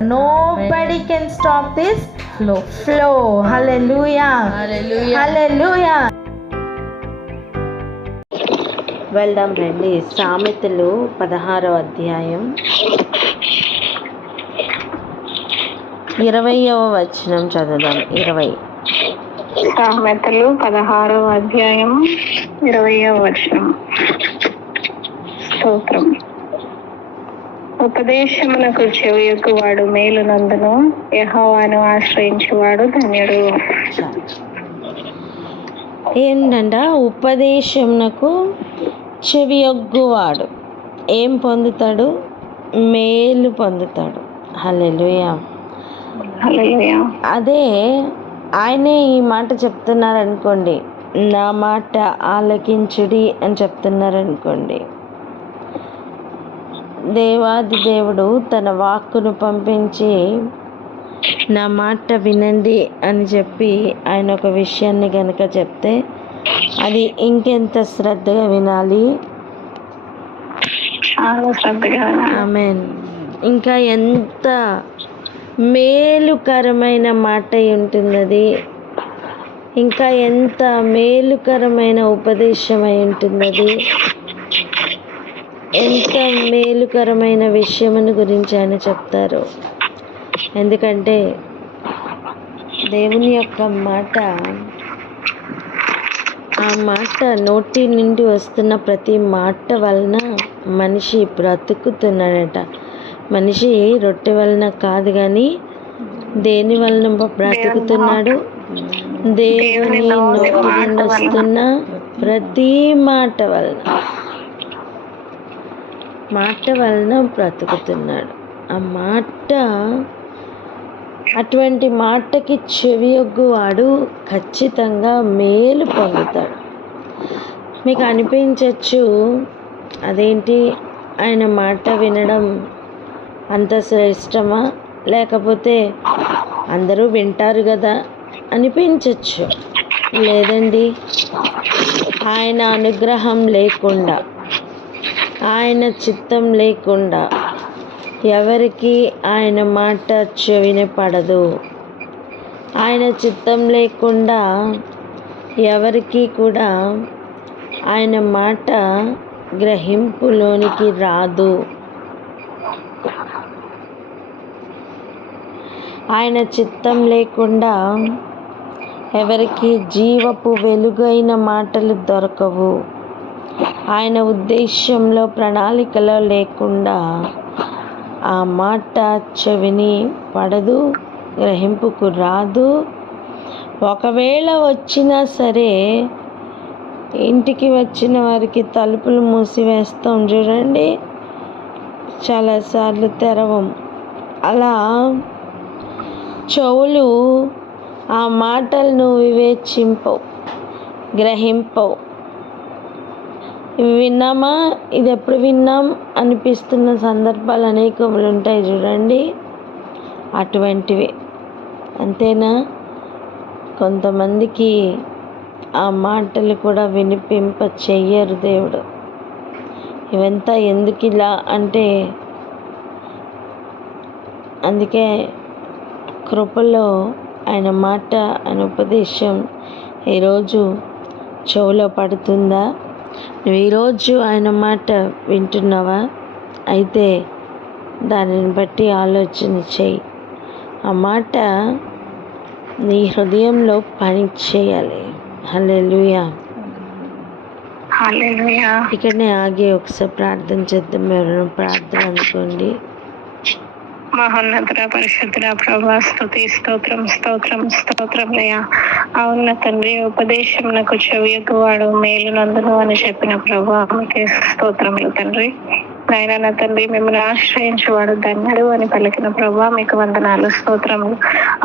Nobody can stop this flow. Hallelujah. Hallelujah. వెళ్దాం రండి. సామెతలు 16వ అధ్యాయం 20వ వచనం చదువుదాం. 20 సామెతలు 16వ అధ్యాయం 20వ వచనం. స్తోత్రం. ఉపదేశమునకు చెవియొగ్గువాడు మేలునందును, యెహోవాను ఆశ్రయించువాడు ధన్యుడు. ఏంటంట? ఉపదేశమునకు చెవియొగ్గువాడు ఏం పొందుతాడు? మేలు పొందుతాడు. హల్లెలూయా. అదే ఆయనే ఈ మాట చెప్తున్నారనుకోండి, నా మాట ఆలకించుడి అని చెప్తున్నారనుకోండి, దేవాది దేవుడు తన వాక్కును పంపించి నా మాట వినండి అని చెప్పి ఆయన ఒక విషయాన్ని కనుక చెప్తే అది ఇంకెంత శ్రద్ధగా వినాలి. ఆమేన్. ఇంకా ఎంత మేలుకరమైన మాట ఉంటున్నది, ఇంకా ఎంత మేలుకరమైన ఉపదేశం అయి ఉంటున్నది, ఎంత మేలుకరమైన విషయమును గురించి ఆయన చెప్తారు. ఎందుకంటే దేవుని యొక్క మాట, ఆ మాట నోటి నుండి వస్తున్న ప్రతి మాట వలన మనిషి బ్రతుకుతున్నాడట. మనిషి రొట్టె వలన కాదు కానీ దేని వలన బ్రతుకుతున్నాడు? దేవుని నోటి నుండి వస్తున్న ప్రతి మాట వలన బ్రతుకుతున్నాడు. ఆ మాట, అటువంటి మాటకి చెవియొగ్గువాడు ఖచ్చితంగా మేలు పొందుతాడు. మీకు అనిపించవచ్చు, అదేంటి ఆయన మాట వినడం అంత శ్రేష్టమా, లేకపోతే అందరూ వింటారు కదా అనిపించవచ్చు. లేదండి, ఆయన అనుగ్రహం లేకుండా, ఆయన చిత్తం లేకుండా ఎవరికి ఆయన మాట చెవిన పడదు. ఆయన చిత్తం లేకుండా ఎవరికి కూడా ఆయన మాట గ్రహింపులోనికి రాదు. ఆయన చిత్తం లేకుండా ఎవరికి జీవపు వెలుగైన మాటలు దొరకవు. ఆయన ఉద్దేశంలో, ప్రణాళికలో లేకుండా ఆ మాట చెవిని పడదు, గ్రహింపుకు రాదు. ఒకవేళ వచ్చినా సరే, ఇంటికి వచ్చిన వారికి తలుపులు మూసివేస్తాం చూడండి, చాలాసార్లు తెరవం. అలా చెవులు ఆ మాటలను వివేచింపవు, గ్రహింపవు. విన్నామా, ఇది ఎప్పుడు విన్నాం అనిపిస్తున్న సందర్భాలు అనేకములు ఉంటాయి చూడండి, అటువంటివి. అంతేనా? కొంతమందికి ఆ మాటలు కూడా వినిపింప చెయ్యరు దేవుడు. ఇవంతా ఎందుకు ఇలా అంటే, అందుకే కృపలో ఆయన మాట, ఆయన ఉపదేశం ఈరోజు చెవులో పడుతుందా? నువ్వు ఈరోజు ఆయన మాట వింటున్నావా? అయితే దానిని బట్టి ఆలోచన చెయ్యి. ఆ మాట నీ హృదయంలో పని చేయాలి. హల్లెలూయా. ఇక్కడనే ఆగి ఒకసారి ప్రార్థన చేద్దాం. ఎవరైనా ప్రార్థన అనుకోండి. మహోన్నతుడ, పరిశుద్ధుడ, ప్రభా, స్తుతి, స్తోత్రం, స్తోత్రం, స్తోత్రమయ్యా. అవున తండ్రి, ఉపదేశమునకు చెవియొగ్గువాడు మేలునందును అని చెప్పిన ప్రభా, మీకే స్తోత్రములు తండ్రి. నాయన నా తండ్రి, మిమ్మల్ని ఆశ్రయించేవాడు ధన్యుడు అని పలికిన ప్రభా, మీకు వందనాలు, స్తోత్రములు.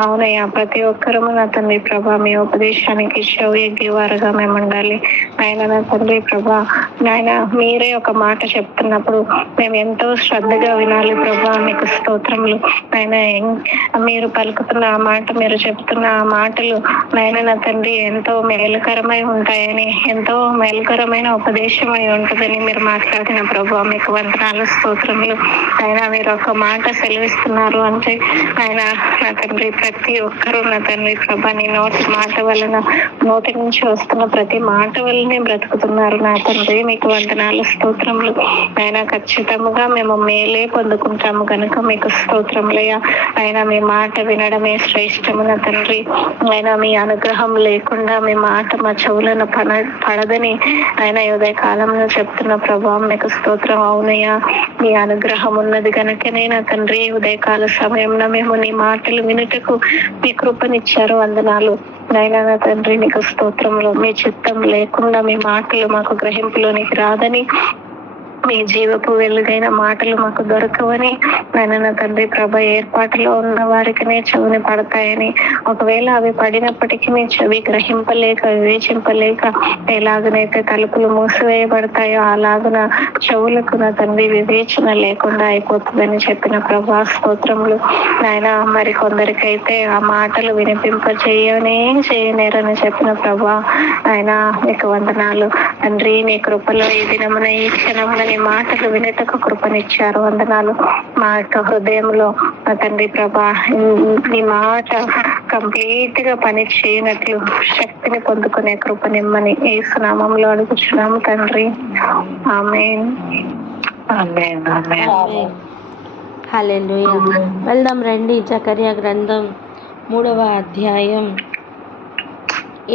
అవునయ్యా, ప్రతి ఒక్కరము నా తండ్రి ప్రభా, మీ ఉపదేశానికి చెవియొగ్గేవారుగా మేము ఉండాలి. నాయన నా తండ్రి ప్రభా, నాయన మీరే ఒక మాట చెప్తున్నప్పుడు మేము ఎంతో శ్రద్ధగా వినాలి ప్రభా, మీకు స్తోత్రములు. నాయన మీరు పలుకుతున్న ఆ మాట, మీరు చెప్తున్న ఆ మాటలు నాయన నా తండ్రి ఎంతో మేలుకరమై ఉంటాయని, ఎంతో మేలుకరమైన ఉపదేశం అని ఉంటుందని మీరు మాట్లాడిన ప్రభా, మీకు వందనాలు. వందనాలు, స్తోత్రములు. ఆయన మీరు ఒక మాట సెలవిస్తున్నారు అంటే ఆయన నా తండ్రి ప్రతి ఒక్కరూ నా తండ్రి ప్రభా నీ మాట వలన నోటి నుంచి వస్తున్న ప్రతి మాట వల్లనే బ్రతుకుతున్నారు నా తండ్రి. మీకు వందనాలు, స్తోత్రములు. ఆయన ఖచ్చితంగా మేము మేలే పొందుకుంటాము కనుక మీకు స్తోత్రములయ్యా. ఆయన మీ మాట వినడమే శ్రేష్టము నా తండ్రి. ఆయన మీ అనుగ్రహం లేకుండా మీ మాట మా చెవులను పడదని ఆయన ఉదయ కాలంలో చెప్తున్న ప్రభావం మీకు స్తోత్రం. అవునయ్యా, మీ అనుగ్రహం ఉన్నది కనుకనే నా తండ్రి ఉదయకాల సమయంలో మేము నీ మాటలు వినుటకు మీ కృపనిచ్చారు. వందనాలు నాయనా నా తండ్రి. మీకు స్తోత్రములు. మీ చిత్తం లేకుండా మీ మాటలు మాకు గ్రహింపులోనికి రాదని, మీ జీవపు వెలుగైన మాటలు మాకు దొరకవని ఆయన నా తండ్రి ప్రభ ఏర్పాటులో ఉన్న వారికినే చెవిని పడతాయని, ఒకవేళ అవి పడినప్పటికీ మీ చెవి గ్రహింపలేక వివేచింపలేక ఎలాగనైతే తలుపులు మూసివేయబడతాయో అలాగున చెవులకు నా తండ్రి వివేచన లేకుండా అయిపోతుందని చెప్పిన ప్రభా స్తోత్రములు. ఆయన మరి కొందరికైతే ఆ మాటలు చేయనేరని చెప్పిన ప్రభా ఆయన మీకు వందనాలు తండ్రి. నీ కృపలో ఈ దినమున ఈ క్షణమున నీ మాటలు వినేటకు కృపనిచ్చారు. వందనాలు. మా యొక్క హృదయంలో నా తండ్రి ప్రభా నీ మాట కంప్లీట్ గా పని చేయనట్లు శక్తిని పొందుకునే కృపనిమ్మని యేసు నామములో అడుగుచున్నాము తండ్రి. ఆమేన్. హల్లెలూయా. వెళ్దాం రండి. జకర్యా గ్రంథం 3వ అధ్యాయం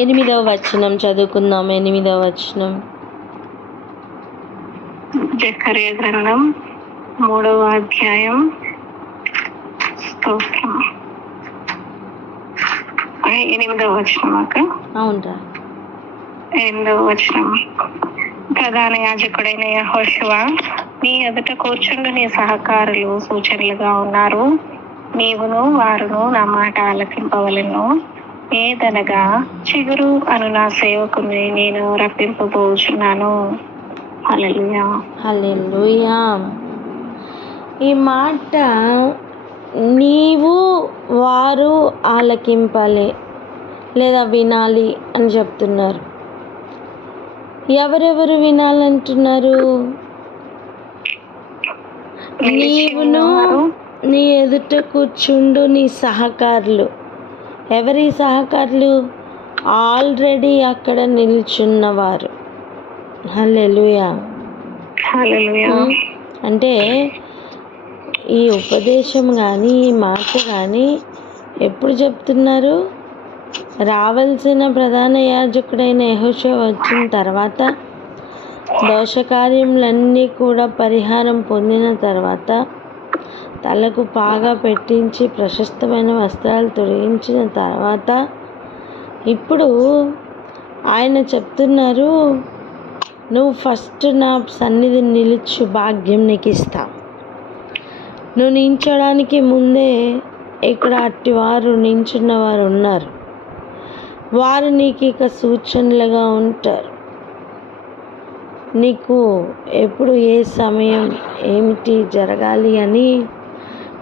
8వ వచనం చదువుకుందాం. 8వ వచనం. జకర్యా గ్రంథం 3వ అధ్యాయం స్తోత్రం 8వ వచనం అక్క. అవునరా. 8వ వచనం. ప్రధాన యాజకుడైన యెహోషువ నీ ఎదుట కూర్చుండు నీ సహకారులు సూచనలుగా ఉన్నారు. నీవును వారును నా మాట ఆలకింపవలెను. ఏదనగా చిగురు అను నా సేవకుని నేను రప్పింపబోచున్నాను. హల్లెలూయా. హల్లెలూయా. ఈ మాట నీవు వారు ఆలకింపాలి లేదా వినాలి అని చెప్తున్నారు. ఎవరెవరు వినాలంటున్నారు? నీవును నీ ఎదుట కూర్చుండు నీ సహకారులు. ఎవరి సహకారులు? ఆల్రెడీ అక్కడ నిల్చున్నవారు. హల్లెలూయా. అంటే ఈ ఉపదేశం కానీ ఈ మాట కానీ ఎప్పుడు చెప్తున్నారు? రావాల్సిన ప్రధాన యాజకుడైన యెహోషువ వచ్చిన తర్వాత, దోషకార్యములన్నీ కూడా పరిహారం పొందిన తర్వాత, తలకు పాగా పెట్టించి ప్రశస్తమైన వస్త్రాలు తొడిగించిన తర్వాత ఇప్పుడు ఆయన చెప్తున్నారు, నువ్వు ఫస్ట్ నా సన్నిధి నిలుచు భాగ్యం నీకు ఇస్తా. నువ్వు నించడానికి ముందే ఇక్కడ అట్టివారు నించున్నవారు ఉన్నారు. వారు నీకు ఇక సూచనలుగా ఉంటారు. నీకు ఎప్పుడు ఏ సమయం ఏమిటి జరగాలి అని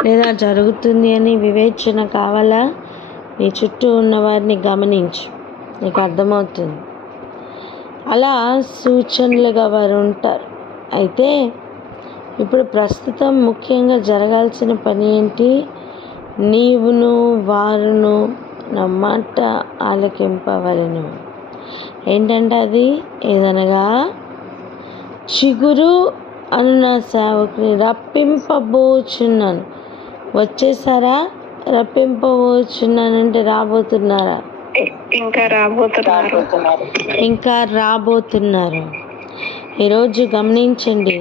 లేదా జరుగుతుంది అని వివేచన కావాలా? నీ చుట్టూ ఉన్న వారిని గమనించు, నీకు అర్థమవుతుంది. అలా సూచనలుగా వారు ఉంటారు. అయితే ఇప్పుడు ప్రస్తుతం ముఖ్యంగా జరగాల్సిన పని ఏంటి? నీవును వారును నా మాట ఆలకింపవలెను. ఏంటంటే అది ఏదనగా చిగురు అను నా సేవకుని రప్పింపబోచున్నాను. వచ్చేసారా? రప్పింపబోచున్నానంటే రాబోతున్నారా? ఇంకా రాబోతున్నారు. ఈరోజు గమనించండి,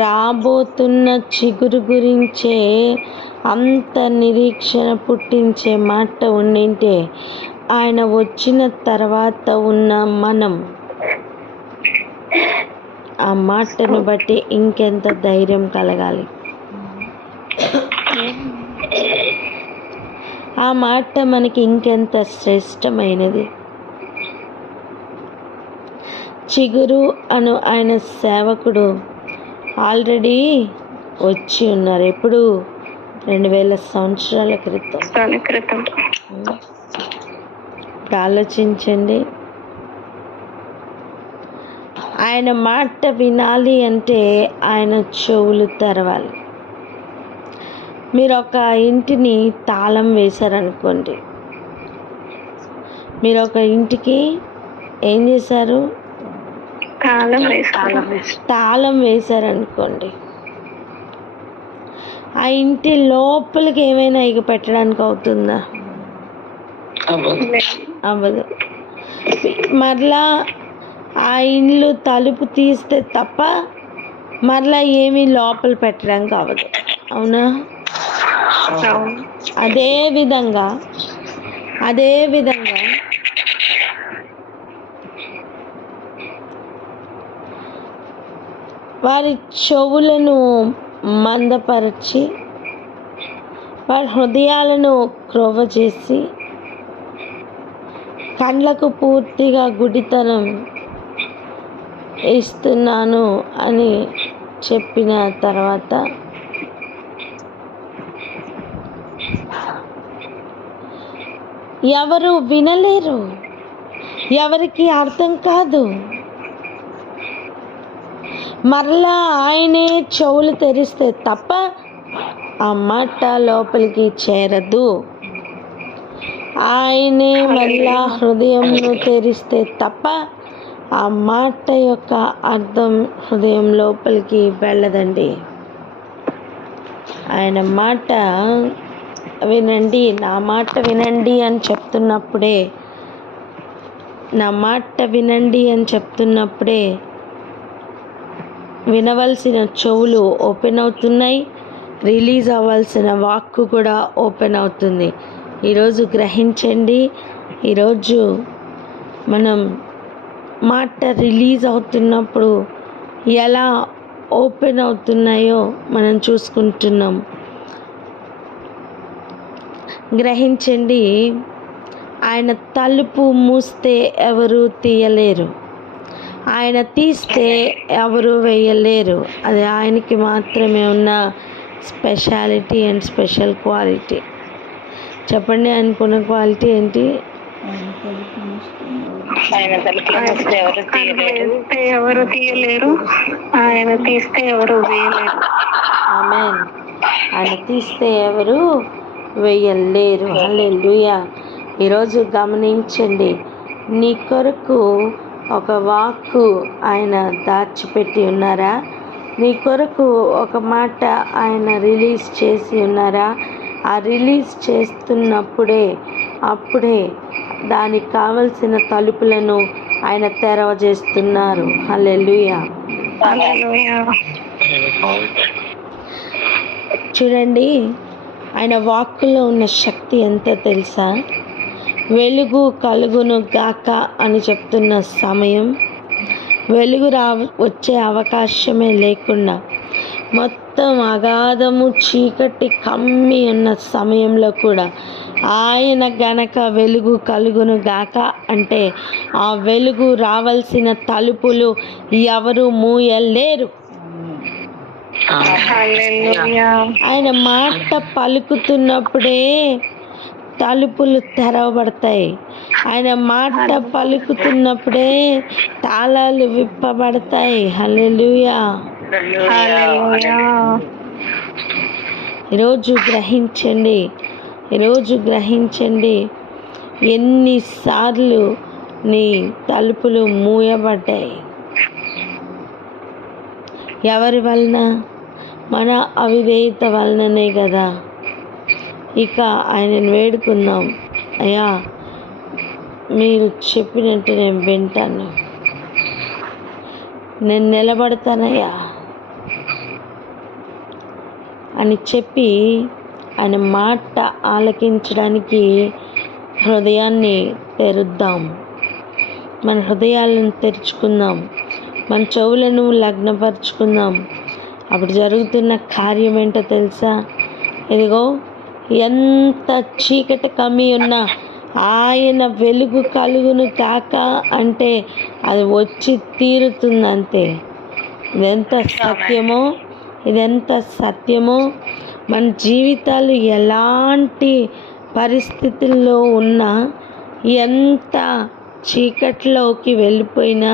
రాబోతున్న చిగురు గురించే అంత నిరీక్షణ పుట్టించే మాట ఉండింటే ఆయన వచ్చిన తర్వాత ఉన్న మనం ఆ మాటను బట్టి ఇంకెంత ధైర్యం కలగాలి. ఆ మాట మనకి ఇంకెంత శ్రేష్టమైనది. చిగురు అను ఆయన సేవకుడు ఆల్రెడీ వచ్చి ఉన్నారు. ఎప్పుడు? 2000 సంవత్సరాల క్రితం. ఇప్పుడు ఆలోచించండి. ఆయన మాట వినాలి అంటే ఆయన చెవులు తెరవాలి. మీరు ఒక ఇంటిని తాళం వేశారనుకోండి, మీరు ఒక ఇంటికి ఏం చేశారు? తాళం వేశారనుకోండి, ఆ ఇంటి లోపలికి ఏమైనా ఇక పెట్టడానికి అవుతుందా? అవ్వదు. మరలా ఆ ఇల్లు తలుపు తీస్తే తప్ప మరలా ఏమీ లోపల పెట్టడానికి అవ్వదు. అవునా? అదే విధంగా వారి చెవులను మందపరిచి వారి హృదయాలను క్రొవ్వ చేసి కండ్లకు పూర్తిగా గుడితనం ఇస్తున్నాను అని చెప్పిన తర్వాత ఎవరు వినలేరు, ఎవరికి అర్థం కాదు. మరలా ఆయనే చెవులు తెరిస్తే తప్ప ఆ మాట లోపలికి చేరదు. ఆయనే మళ్ళా హృదయంను తెరిస్తే తప్ప ఆ మాట యొక్క అర్థం హృదయం లోపలికి వెళ్ళదండి. ఆయన మాట వినండి, నా మాట వినండి అని చెప్తున్నప్పుడే, నా మాట వినండి అని చెప్తున్నప్పుడే వినవలసిన చెవులు ఓపెన్ అవుతున్నాయి, రిలీజ్ అవ్వాల్సిన వాక్కు కూడా ఓపెన్ అవుతుంది. ఈరోజు గ్రహించండి. ఈరోజు మనం మాట రిలీజ్ అవుతున్నప్పుడు ఎలా ఓపెన్ అవుతున్నాయో మనం చూసుకుంటున్నాం. గ్రహించండి. ఆయన తలుపు మూస్తే ఎవరు తీయలేరు, ఆయన తీస్తే ఎవరు వేయలేరు. అది ఆయనకి మాత్రమే ఉన్న స్పెషాలిటీ అండ్ స్పెషల్ క్వాలిటీ. చెప్పండి, ఆయనకున్న క్వాలిటీ ఏంటి? ఎవరు తీయలేరు, ఆయన తీస్తే ఎవరు వేయలేరు. ఆమేన్. ఆయన తీస్తే ఎవరు వేయలేరు. హల్లెలూయా. ఈరోజు గమనించండి, నీ కొరకు ఒక వాక్కు ఆయన దాచిపెట్టి ఉన్నారా? నీ కొరకు ఒక మాట ఆయన రిలీజ్ చేసి ఉన్నారా? ఆ రిలీజ్ చేస్తున్నప్పుడే అప్పుడే దానికి కావలసిన తలుపులను ఆయన తెరవజేస్తున్నారు. హల్లెలూయా. చూడండి, ఆయన వాక్కులో ఉన్న శక్తి ఎంతో తెలుసా? వెలుగు కలుగును గాక అని చెప్తున్న సమయం, వెలుగు వచ్చే అవకాశమే లేకుండా మొత్తం అగాధము చీకటి కమ్మి ఉన్న సమయంలో కూడా ఆయన గనక వెలుగు కలుగును గాక అంటే ఆ వెలుగు రావాల్సిన తలుపులు ఎవరు మూయలేరు. ఆయన మాట పలుకుతున్నప్పుడే తలుపులు తెరవబడతాయి. ఆయన మాట పలుకుతున్నప్పుడే తాళాలు విప్పబడతాయి. హల్లెలూయా. ఈరోజు గ్రహించండి, ఎన్నిసార్లు నీ తలుపులు మూయబడ్డాయి. ఎవరి వలన? మన అవిధేయత వలననే కదా. ఇక ఆయనను వేడుకుందాం, అయ్యా మీరు చెప్పినట్టు నేను వింటాను, నేను నిలబడతానయ్యా అని చెప్పి ఆయన మాట ఆలకించడానికి హృదయాన్ని తెరుద్దాం. మన హృదయాలను తెరుచుకుందాం, మన చెవులను లగ్నపరుచుకుందాం. అప్పుడు జరుగుతున్న కార్యం ఏంటో తెలుసా? ఇదిగో, ఎంత చీకటి కమ్మి ఉన్నా ఆయన వెలుగు కలుగును కాక అంటే అది వచ్చి తీరుతుంది అంతే. ఇదెంత సత్యమో మన జీవితాలు ఎలాంటి పరిస్థితుల్లో ఉన్నా, ఎంత చీకట్లోకి వెళ్ళిపోయినా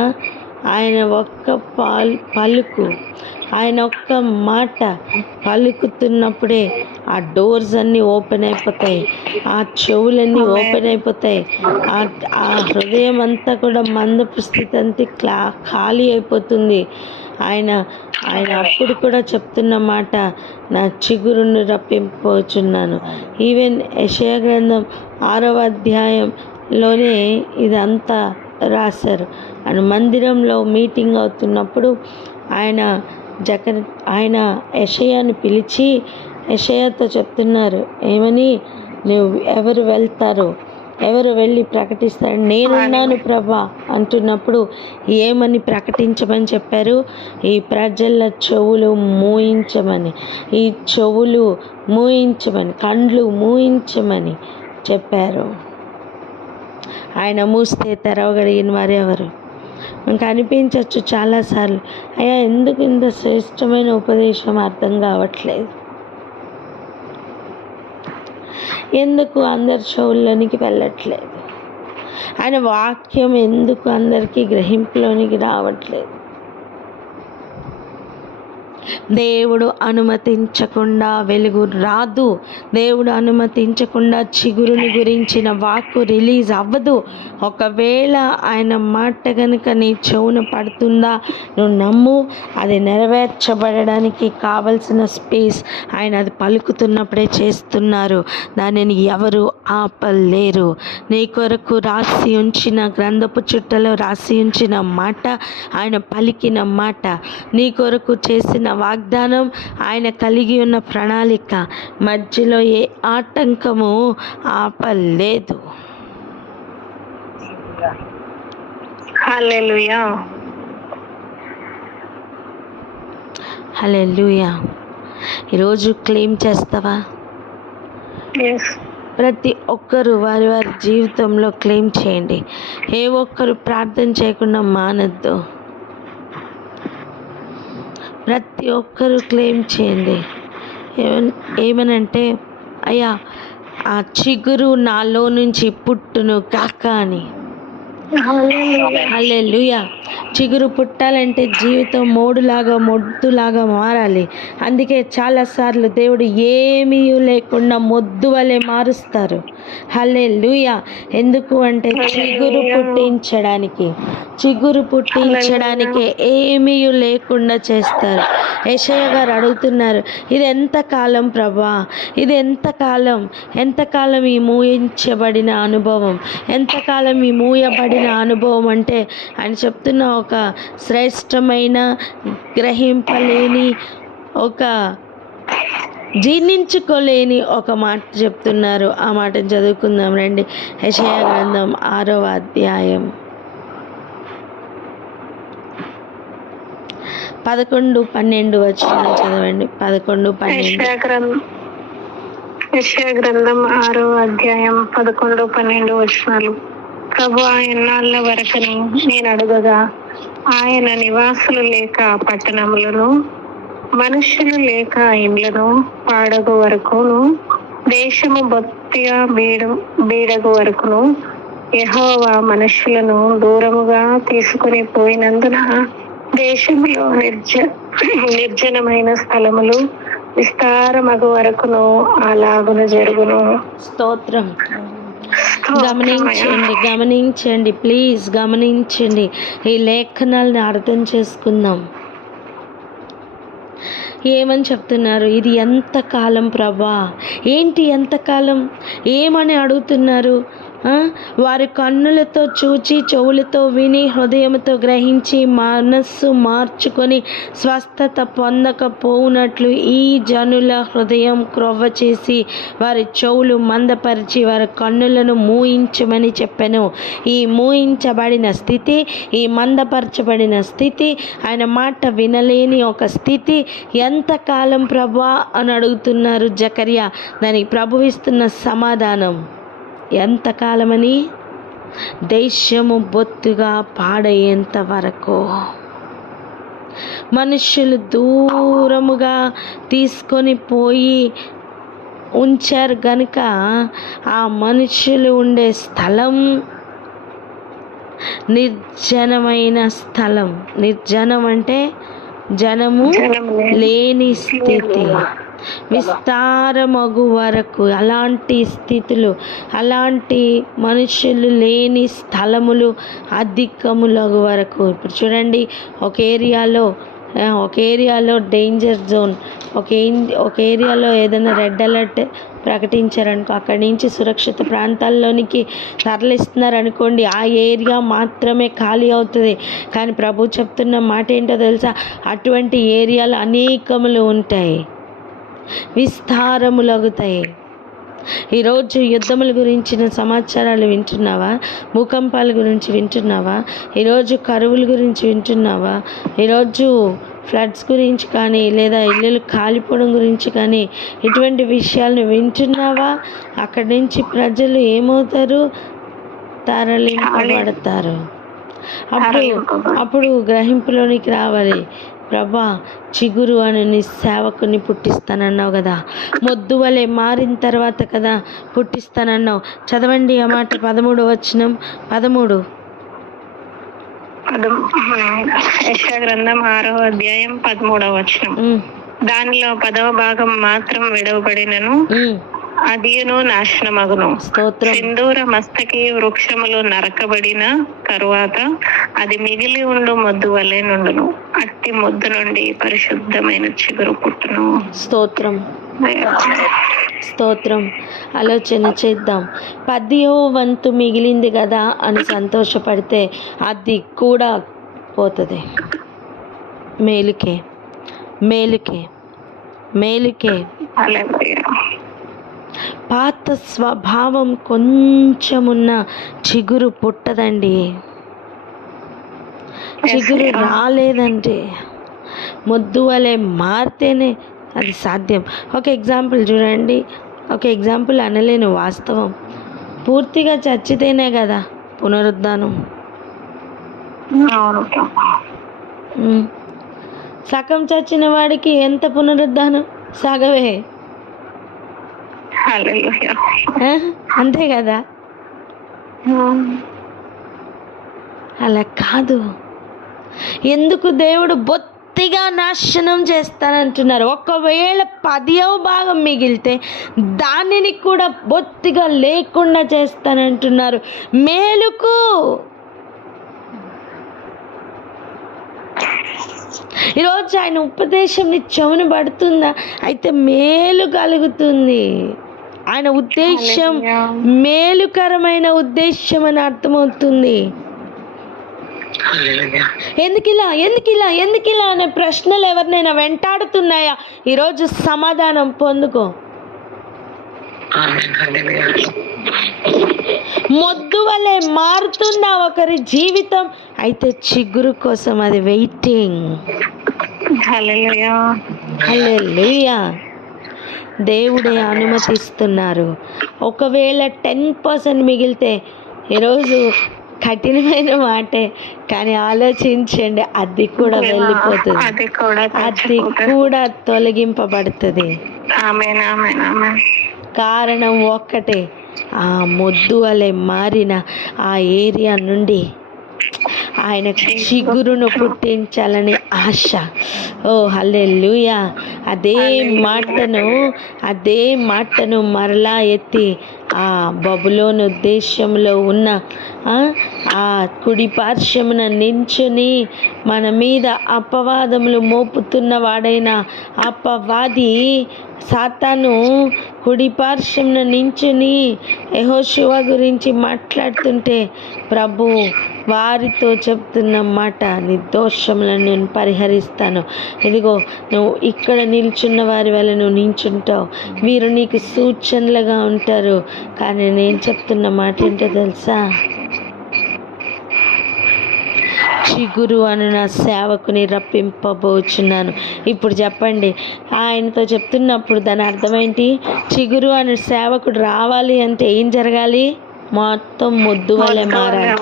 ఆయన ఒక్క పలుకు, ఆయన ఒక్క మాట పలుకుతున్నప్పుడే ఆ డోర్స్ అన్నీ ఓపెన్ అయిపోతాయి, ఆ చెవులన్నీ ఓపెన్ అయిపోతాయి, ఆ హృదయం అంతా కూడా మందపు స్థితి అంతా ఖాళీ అయిపోతుంది. ఆయన అప్పుడు కూడా చెప్తున్న మాట, నా చిగురును రప్పించుచున్నాను. ఈవెన్ యెషయా గ్రంథం 6వ అధ్యాయంలోనే ఇదంతా రాశారు. ఆయన మందిరంలో మీటింగ్ అవుతున్నప్పుడు ఆయన యెషయాని పిలిచి యెషయాతో చెప్తున్నారు, ఏమని, నువ్వు ఎవరు వెళ్తారో, ఎవరు వెళ్ళి ప్రకటిస్తారు, నేనున్నాను ప్రభా అంటున్నప్పుడు ఏమని ప్రకటించమని చెప్పారు? ఈ ప్రజల చెవులు మూయించమని, ఈ చెవులు మూయించమని, కండ్లు మూయించమని చెప్పారు. ఆయన మూస్తే తెరవగలిగిన వారు ఎవరు? మనకు అనిపించవచ్చు చాలాసార్లు, అయ్యా ఎందుకు ఇంత శ్రేష్టమైన ఉపదేశం అర్థం కావట్లేదు, ఎందుకు అందరి చెవుల్లోనికి వెళ్ళట్లేదు, ఆయన వాక్యం ఎందుకు అందరికీ గ్రహింపులోనికి రావట్లేదు? దేవుడు అనుమతించకుండా వెలుగు రాదు. దేవుడు అనుమతించకుండా చిగురుని గురించిన వాక్కు రిలీజ్ అవ్వదు. ఒకవేళ ఆయన మాట కనుక నీ చెవున పడుతుందా, నువ్వు నమ్ము, అది నెరవేర్చబడడానికి కావలసిన స్పేస్ ఆయన అది పలుకుతున్నప్పుడే చేస్తున్నారు. దానిని ఎవరు ఆపలేరు. నీ కొరకు రాసి ఉంచిన గ్రంథపు చుట్టలో రాసి ఉంచిన మాట, ఆయన పలికిన మాట, నీ కొరకు చేసిన వాగ్దానం, ఆయన కలిగి ఉన్న ప్రణాళిక, మధ్యలో ఏ ఆటంకము ఆపలేదు. హల్లెలూయా, హల్లెలూయా. ఈరోజు క్లెయిమ్ చేస్తావా? ప్రతి ఒక్కరు వారి వారి జీవితంలో క్లెయిమ్ చేయండి. ఏ ఒక్కరు ప్రార్థన చేయకుండా మానద్దు. ప్రతి ఒక్కరూ క్లెయిమ్ చేయండి. ఏమనంటే, అయ్యా ఆ చిగురు నాలో నుంచి పుట్టును కాక అని. హల్లెలూయా. చిగురు పుట్టాలంటే జీవితం మొద్దులాగా మారాలి. అందుకే చాలాసార్లు దేవుడు ఏమీ లేకుండా మొద్దు వలె మారుస్తారు. హల్లెలూయా. ఎందుకు అంటే చిగురు పుట్టించడానికి ఏమీ లేకుండా చేస్తారు. యెషయా గారు అడుగుతున్నారు, ఇది ఎంతకాలం ప్రభా, ఇది ఎంతకాలం ఈ మూయించబడిన అనుభవం, ఎంతకాలం ఈ మూయబడిన అనుభవం అంటే ఆయన చెప్తున్న ఒక శ్రేష్టమైన, గ్రహింపలేని, ఒక జీర్ణించుకోలేని ఒక మాట చెప్తున్నారు. ఆ మాటను చదువుకుందాం రండి. యెషయా గ్రంథం 6వ అధ్యాయం 11-12 వచనాలు చదవండి. 11-12. యెషయా గ్రంథం 6వ అధ్యాయం 11-12 వచనాలు. ప్రభు ఎన్నాళ్ళ వరకును నేను అడుగగా, ఆయన నివాసులు లేక పట్టణములను, మనుషులు లేక ఇండ్లను పాడగు వరకును, దేశము బొత్తిగా బీడగు వరకును యెహోవా మనుషులను దూరముగా తీసుకుని పోయినందున దేశంలో నిర్జనమైన స్థలములు విస్తారమగు వరకును అలాగున జరుగును. స్తోత్రం. గమనించండి ప్లీజ్, గమనించండి. ఈ లేఖనాలను అర్థం చేసుకుందాం. ఏమని చెప్తున్నారు? ఇది ఎంతకాలం ప్రభా? ఏంటి ఎంతకాలం? ఏమని అడుగుతున్నారు? వారి కన్నులతో చూచి, చెవులతో విని, హృదయంతో గ్రహించి, మనస్సు మార్చుకొని స్వస్థత పొందకపోవునట్లు ఈ జనుల హృదయం క్రొవ్వ చేసి, వారి చెవులు మందపరిచి, వారి కన్నులను మూయించమని చెప్పాను. ఈ మూయించబడిన స్థితి, ఈ మందపరచబడిన స్థితి, ఆయన మాట వినలేని ఒక స్థితి ఎంతకాలం ప్రభా అని అడుగుతున్నారు జకర్యా. దానికి ప్రభు ఇస్తున్న సమాధానం, ఎంతకాలమని? దేశము బొత్తుగా పాడయ్యేంత వరకు. మనుషులు దూరముగా తీసుకొని పోయి ఉంచారు గనుక ఆ మనుషులు ఉండే స్థలం నిర్జనమైన స్థలం. నిర్జనం అంటే జనము లేని స్థితి, విస్తారమగు వరకు అలాంటి స్థితులు, అలాంటి మనుషులు లేని స్థలములు అధికములగు వరకు. ఇప్పుడు చూడండి, ఒక ఏరియాలో డేంజర్ జోన్, ఒక ఏరియాలో ఏదైనా రెడ్ అలర్ట్ ప్రకటించారనుకో, అక్కడి నుంచి సురక్షిత ప్రాంతాల్లోనికి తరలిస్తున్నారనుకోండి, ఆ ఏరియా మాత్రమే ఖాళీ అవుతుంది. కానీ ప్రభు చెప్తున్న మాట ఏంటో తెలుసా? అటువంటి ఏరియాలు అనేకములు ఉంటాయి, విస్తారములగుతాయి. ఈరోజు యుద్ధముల గురించిన సమాచారాలు వింటున్నావా? భూకంపాల గురించి వింటున్నావా? ఈరోజు కరువుల గురించి వింటున్నావా? ఈరోజు ఫ్లడ్స్ గురించి కానీ, లేదా ఇల్లులు కాలిపోవడం గురించి కానీ, ఇటువంటి విషయాలను వింటున్నావా? అక్కడి నుంచి ప్రజలు ఏమవుతారు? తరలింపబడతారు. అప్పుడు గ్రహింపులోనికి రావాలి. ప్రభా, చిగురు అని నీ సేవకుని పుట్టిస్తానన్నావు కదా, మొద్దు వలె మారిన తర్వాత కదా పుట్టిస్తానన్నావు. చదవండి ఆ మాట, 13వ వచనం. 13 యెషయా గ్రంథం 6వ అధ్యాయం 13వ వచనం. దానిలో 10వ భాగం మాత్రం విడవబడినను అదియును నాశనమగును. సింధూర మస్తకి వృక్షములు నరకబడిన తరువాత అది మిగిలి ఉండు మొద్దు వలె నుండును. అట్టి మొద్దు నుండి పరిశుద్ధమైన చిగురు పుట్టును. స్తోత్రం, స్తోత్రం. ఆలోచన చేద్దాం. 10వ వంతు మిగిలింది కదా అని సంతోషపడితే అది కూడా పోతుంది. మేలుకే, మేలుకే, మేలుకే. పాత స్వభావం కొంచెమున్న చిగురు పుట్టదండి. చిగురు రాలేదంటే, మొద్దు వలె మారితేనే అది సాధ్యం. ఒక ఎగ్జాంపుల్ చూడండి, ఒక ఎగ్జాంపుల్ అనలేను, వాస్తవం. పూర్తిగా చచ్చితేనే కదా పునరుద్ధానం. సగం చచ్చిన వాడికి ఎంత పునరుద్ధానం? సగమే. అంతే కదా? అలా కాదు. ఎందుకు దేవుడు బొత్తిగా నాశనం చేస్తానంటున్నారు? ఒకవేళ 10వ భాగం మిగిలితే దానిని కూడా బొత్తిగా లేకుండా చేస్తానంటున్నారు. మేలుకు. ఈరోజు ఆయన ఉపదేశం నీ చెవును పడుతుందా? అయితే మేలు కలుగుతుంది. ఆయన ఉద్దేశం మేలుకరమైన ఉద్దేశం అని అర్థమవుతుంది. ఎందుకిలా అనే ప్రశ్నలు ఎవరినైనా వెంటాడుతున్నాయా? ఈరోజు సమాధానం పొందుకో. మొద్దు వలె మారుతున్న ఒకరి జీవితం, అయితే చిగురు కోసం అది వెయిటింగ్. హల్లెలూయా. దేవుడే అనుమతిస్తున్నారు. ఒకవేళ 10% మిగిలితే, ఈరోజు కఠినమైన మాటే కానీ ఆలోచించండి, అది కూడా వెళ్ళిపోతుంది, అది కూడా తొలగింపబడుతుంది. కారణం ఒక్కటే, ఆ మొద్దు వలె మారిన ఆ ఏరియా నుండి ఆయన చిగురును పుట్టించాలని ఆశ. ఓ హల్లెలూయా. అదే మాటను మరలా ఎత్తి ఆ బబులోను దేశంలో ఉన్న ఆ కుడి పార్శ్వమున నించుని మన మీద అపవాదములు మోపుతున్న వాడైన అపవాది సాతాను కుడి పార్శ్వమున నించుని యెహోషువ గురించి మాట్లాడుతుంటే ప్రభు వారితో చెప్తున్న మాట, నిర్దోషములను నేను పరిహరిస్తాను. ఇదిగో నువ్వు ఇక్కడ నిల్చున్న వారి వల్ల నువ్వు నించుంటావు, వీరు నీకు సూచనలుగా ఉంటారు. కానీ నేను చెప్తున్న మాట ఏంటో తెలుసా? చిగురు అను నా సేవకుని రప్పింపబోచున్నాను. ఇప్పుడు చెప్పండి, ఆయనతో చెప్తున్నప్పుడు దాని అర్థమేంటి? చిగురు అను సేవకుడు రావాలి అంటే ఏం జరగాలి? మొత్తం మొద్దు వలె మారాలి.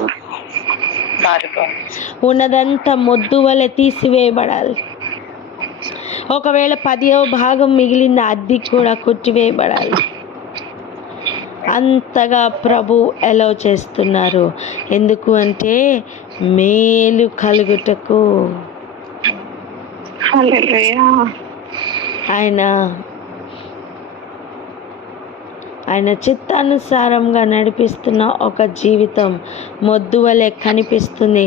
ఉన్నదంతా మొద్దు వలె తీసివేయబడాలి. ఒకవేళ 10వ భాగం మిగిలింది, అది కూడా కొట్టివేయబడాలి. అంతగా ప్రభు ఎలో చేస్తున్నారు. ఎందుకు అంటే మేలు కలుగుటకు. హల్లెలూయా. ఆయన చిత్తానుసారంగా నడిపిస్తున్న ఒక జీవితం మొద్దు వలె కనిపిస్తుంది.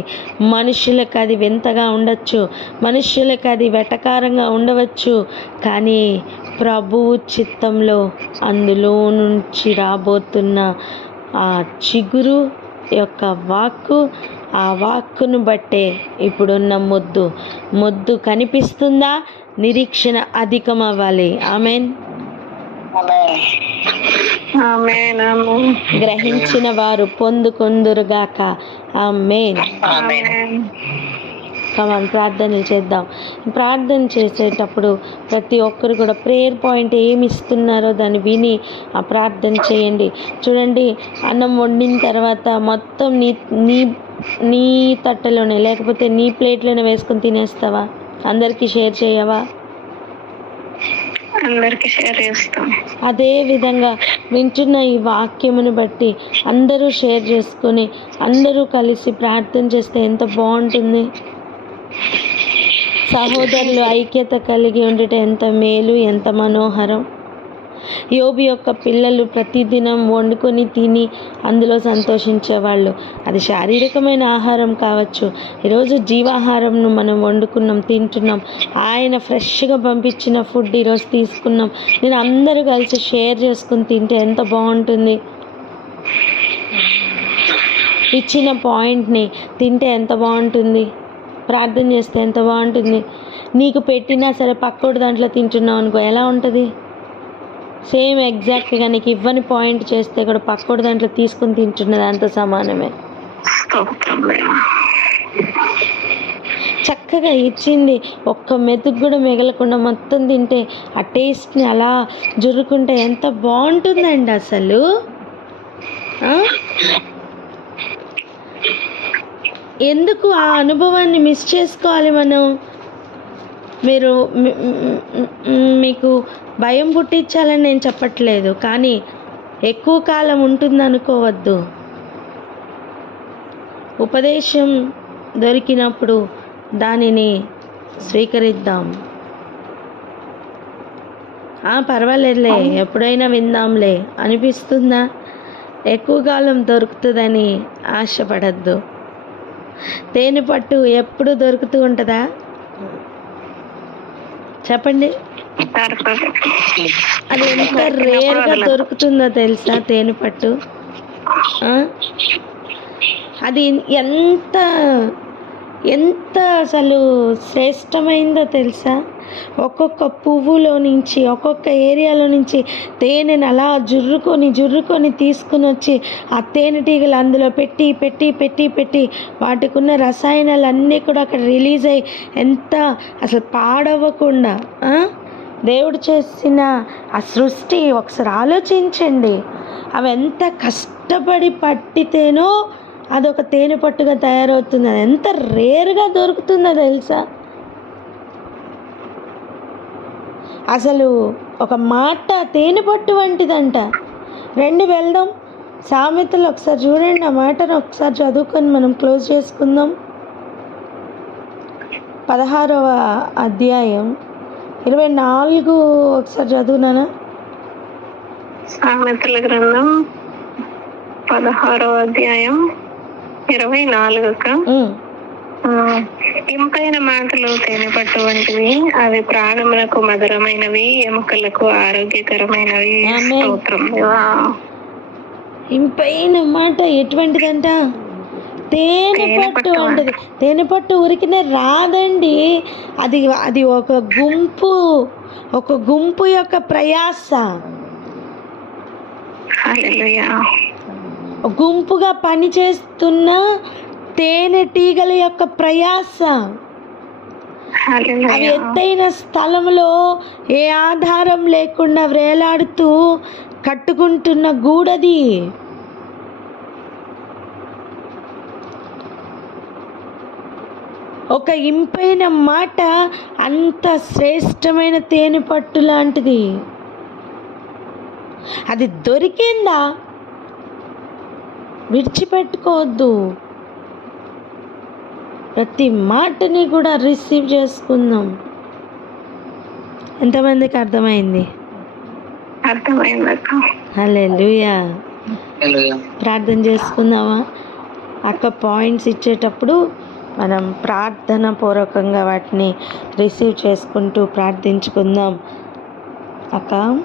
మనుషులకు అది వింతగా ఉండొచ్చు, మనుషులకు అది వెటకారంగా ఉండవచ్చు, కానీ ప్రభువు చిత్తంలో అందులో నుంచి రాబోతున్న ఆ చిగురు యొక్క వాక్కు, ఆ వాక్కును బట్టే ఇప్పుడున్న మొద్దు కనిపిస్తుందా? నిరీక్షణ అధికం అవ్వాలి. ఆమెన్. గ్రహించిన వారు పొందుకొందురుగాక. ఆమేన్. కమాన్, ప్రార్థనలు చేద్దాం. ప్రార్థన చేసేటప్పుడు ప్రతి ఒక్కరు కూడా ప్రేయర్ పాయింట్ ఏమి ఇస్తున్నారో దాన్ని విని ఆ ప్రార్థన చేయండి. చూడండి, అన్నం వండిన తర్వాత మొత్తం నీ తట్టలోనే లేకపోతే నీ ప్లేట్లోనే వేసుకొని తినేస్తావా? అందరికీ షేర్ చేయవా? అందరికి షేర్ చేస్తాం. అదే విధంగా వింటున్న ఈ వాక్యమును బట్టి అందరూ షేర్ చేసుకొని అందరూ కలిసి ప్రార్థన చేస్తే ఎంత బాగుంటుంది. సహోదరులు ఐక్యత కలిగి ఉండటం ఎంత మేలు, ఎంత మనోహరం. యోబు యొక్క పిల్లలు ప్రతిదినం వండుకొని తిని అందులో సంతోషించేవాళ్ళు. అది శారీరకమైన ఆహారం కావచ్చు. ఈరోజు జీవాహారంను మనం వండుకున్నాం, తింటున్నాం. ఆయన ఫ్రెష్గా పంపించిన ఫుడ్ ఈరోజు తీసుకున్నాం. నేను అందరూ కలిసి షేర్ చేసుకుని తింటే ఎంత బాగుంటుంది. ఇచ్చిన పాయింట్ని తింటే ఎంత బాగుంటుంది. ప్రార్థన చేస్తే ఎంత బాగుంటుంది. నీకు పెట్టినా సరే పక్కోడి దాంట్లో తింటున్నావు అనుకో, ఎలా ఉంటుంది? సేమ్ ఎగ్జాక్ట్గా నీకు ఇవ్వని పాయింట్ చేస్తే కూడా పక్కోడి దాంట్లో తీసుకుని తింటున్నది అంత సమానమే. చక్కగా ఇచ్చింది ఒక్క మెతుకు కూడా మిగలకుండా మొత్తం తింటే ఆ టేస్ట్ని అలా జుర్రుకుంటే ఎంత బాగుంటుందండి అసలు. ఎందుకు ఆ అనుభవాన్ని మిస్ చేసుకోవాలి మనం? మీకు భయం పుట్టించాలని నేను చెప్పట్లేదు, కానీ ఎక్కువ కాలం ఉంటుంది అనుకోవద్దు. ఉపదేశం దొరికినప్పుడు దానిని స్వీకరిద్దాం. పర్వాలేదులే, ఎప్పుడైనా విందాంలే అనిపిస్తుందా? ఎక్కువ కాలం దొరుకుతుందని ఆశపడద్దు. తేనె పట్టు ఎప్పుడు దొరుకుతూ ఉంటుందా? చెప్పండి. అది ఎంత రేర్గా దొరుకుతుందో తెలుసా? తేనె పట్టు అది ఎంత అసలు శ్రేష్టమైందో తెలుసా? ఒక్కొక్క పువ్వులో నుంచి, ఒక్కొక్క ఏరియాలో నుంచి తేనెను అలా జుర్రుకొని తీసుకుని వచ్చి ఆ తేనెటీగలు అందులో పెట్టి వాటికి ఉన్న రసాయనాలు అన్నీ కూడా అక్కడ రిలీజ్ అయ్యి ఎంత అసలు పాడవ్వకుండా దేవుడు చేసిన ఆ సృష్టి ఒకసారి ఆలోచించండి. అవి ఎంత కష్టపడి పట్టితేనో అదొక తేనె పట్టుగా తయారవుతుంది. అది ఎంత రేర్గా దొరుకుతుందో తెలుసా? అసలు ఒక మాట తేనె పట్టు వంటిదంట. రండి వెళ్దాం. సామెతలు ఒకసారి చూడండి, ఆ మాటను ఒకసారి చదువుకొని మనం క్లోజ్ చేసుకుందాం. 16వ అధ్యాయం 24 ఒకసారి చదువునానా? సామెతల గ్రంథం 16వ అధ్యాయం 24. ఇంపైన మాటలు తేనె పట్టు వంటివి, అవి ప్రాణములకు మధురమైనవి, ఎముకలకు ఆరోగ్యకరమైనవి. స్తోత్రం. ఇంపైన మాట ఎటువంటిదంట? తేనె పట్టు వంటిది. తేనె పట్టు ఊరికినే రాదండి. అది ఒక గుంపు యొక్క ప్రయాస. గుంపుగా పనిచేస్తున్న తేనెటీగల యొక్క ప్రయాస. అవి ఎత్తైన స్థలంలో ఏ ఆధారం లేకుండా వేలాడుతూ కట్టుకుంటున్న గూడది. ఒక ఇంపైన మాట అంత శ్రేష్టమైన తేనె పట్టు లాంటిది. అది దొరికిందా? విడిచిపెట్టుకోవద్దు. ప్రతి మాటని కూడా రిసీవ్ చేసుకుందాం. ఎంతమందికి అర్థమైంది? అర్థమైందక్క. హల్లెలూయా. ప్రార్థన చేసుకుందామా? అక్క పాయింట్స్ ఇచ్చేటప్పుడు మనం ప్రార్థన పూర్వకంగా వాటిని రిసీవ్ చేసుకుంటూ ప్రార్థించుకుందాం అక్క.